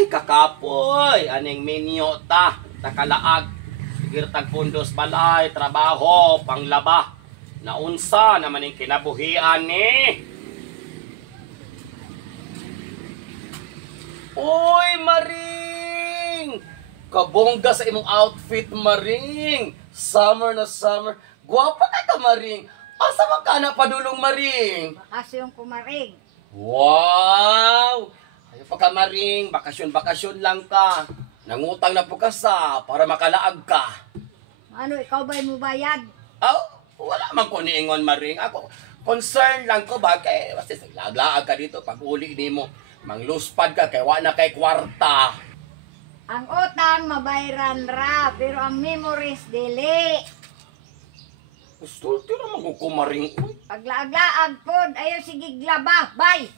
Ay, kakapoy! Aning minyo ta, nakalaag. Girtag pundos balay, trabaho, panglaba. Naunsa naman yung kinabuhian ni. Uy, Maring! Kabongga sa imong outfit, Maring! Summer na summer. Guwapa ka Maring! Asa man ka na padulong, Maring? Bakasyon ko, Maring. Wow! Ayaw pa ka, Maring. Bakasyon-bakasyon lang ka. Nangutang na po ka para makalaag ka. Ano, ikaw ba'y mo bayad? Oh, wala man ko niingon, Maring. Ako, concern lang ko ba kay basta naglaag ka dito pag uli ni mo. Mangluspad ka kay wala kay kwarta. Ang utang mabayran ra, pero ang memories dili. Gusto naman ko, Maring. Paglaag-laag pod, ayaw sige glaba. Bye!